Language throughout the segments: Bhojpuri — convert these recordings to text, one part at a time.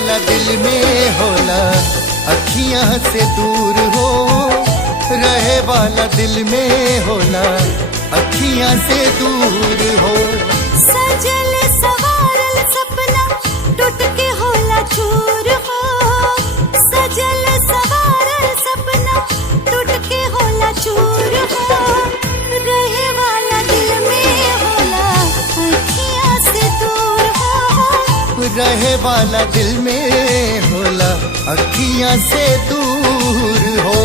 वाला दिल में होला अखियां से दूर हो, रहे वाला दिल में होला अखियां से दूर हो। सजल सवारल सपना टूट के होला चूर हो, सजल सवारल सपना टूट के होला चूर हो, रहे वाला दिल में होला अखियां से दूर हो, रहे वाला दिल में होला अखियां से दूर हो।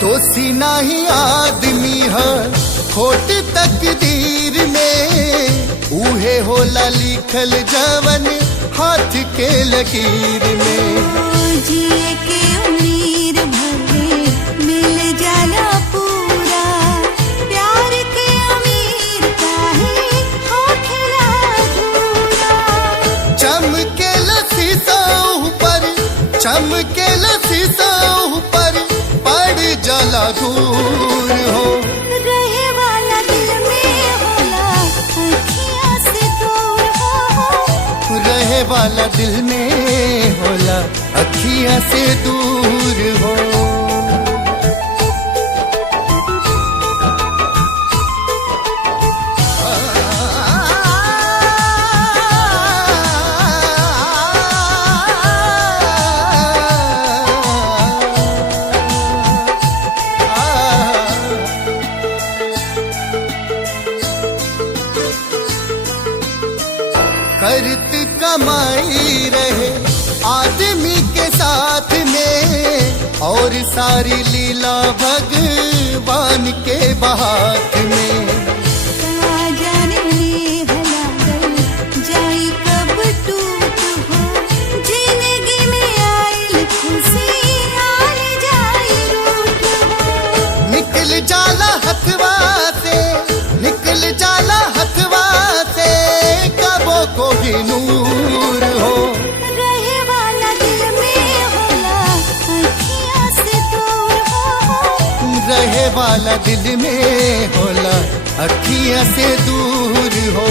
दोषी नाही आदमी है खोट तकदीर में, उहे होला लिखल जवन हाथ के लकीर में। जिए के उम्मीद भरे मिल जाला पूरा, प्यार के अमीर काहे होखेला अधूरा। चमके शीशों पर, चमके शीशों पर पड़ जाला दूर हो, रहे वाला दिल में होला अखियां से दूर हो, रहे वाला दिल में होला अखियां से दूर हो। करत कमाई रहे आदमी के साथ में, और सारी लीला भगवान के बात में। कहाँ जाने हला गल जाई कब टूट हो, जिंदगी में आइल खुशी आल जाई रूठ हो। निकल जाला हथवा से, निकल जाला हथवा से कबो को भी नूर हो, रहे वाला दिल में होला अखियां से दूर हो, रहे वाला दिल में होला अखियां से दूर हो।